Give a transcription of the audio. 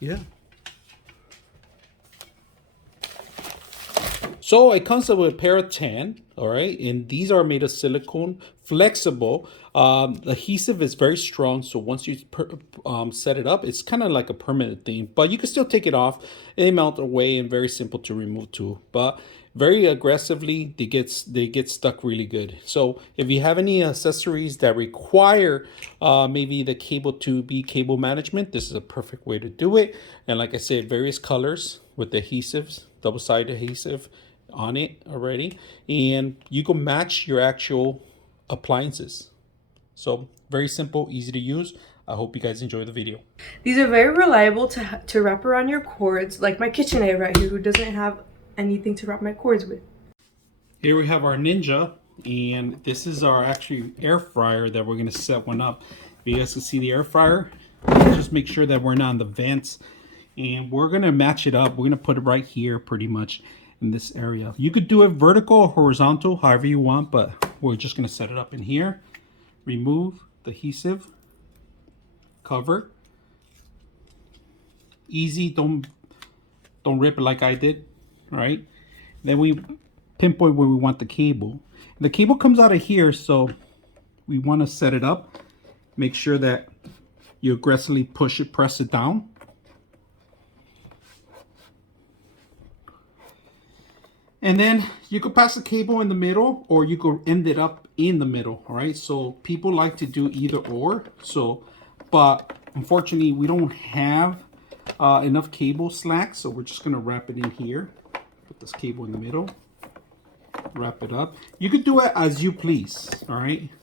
yeah. So it comes with a pair of 10, all right? And these are made of silicone, flexible. The adhesive is very strong, so once you set it up, it's kind of like a permanent thing. But you can still take it off. They melt away and very simple to remove too. But very aggressively, they get stuck really good. So if you have any accessories that require maybe the cable to be cable management, this is a perfect way to do it. And like I said, various colors with the adhesives, double-sided adhesive on it already, and you can match your actual appliances. So very simple, easy to use. I hope you guys enjoy the video. These are very reliable to wrap around your cords, like my KitchenAid right here, who doesn't have anything to wrap my cords with. Here we have our Ninja, and this is our actually air fryer that we're gonna set one up. You guys can see the air fryer. Just make sure that we're not on the vents, and we're gonna match it up. We're gonna put it right here pretty much in this area. You could do it vertical or horizontal, however you want, but we're just gonna set it up in here. Remove the adhesive, cover. Easy, don't rip it like I did, all right? Then we pinpoint where we want the cable. The cable comes out of here, so we want to set it up. Make sure that you aggressively press it down. And then you could pass the cable in the middle, or you could end it up in the middle, all right? So people like to do either or. So, but unfortunately, we don't have enough cable slack, so we're just gonna wrap it in here. Put this cable in the middle, wrap it up. You could do it as you please, all right?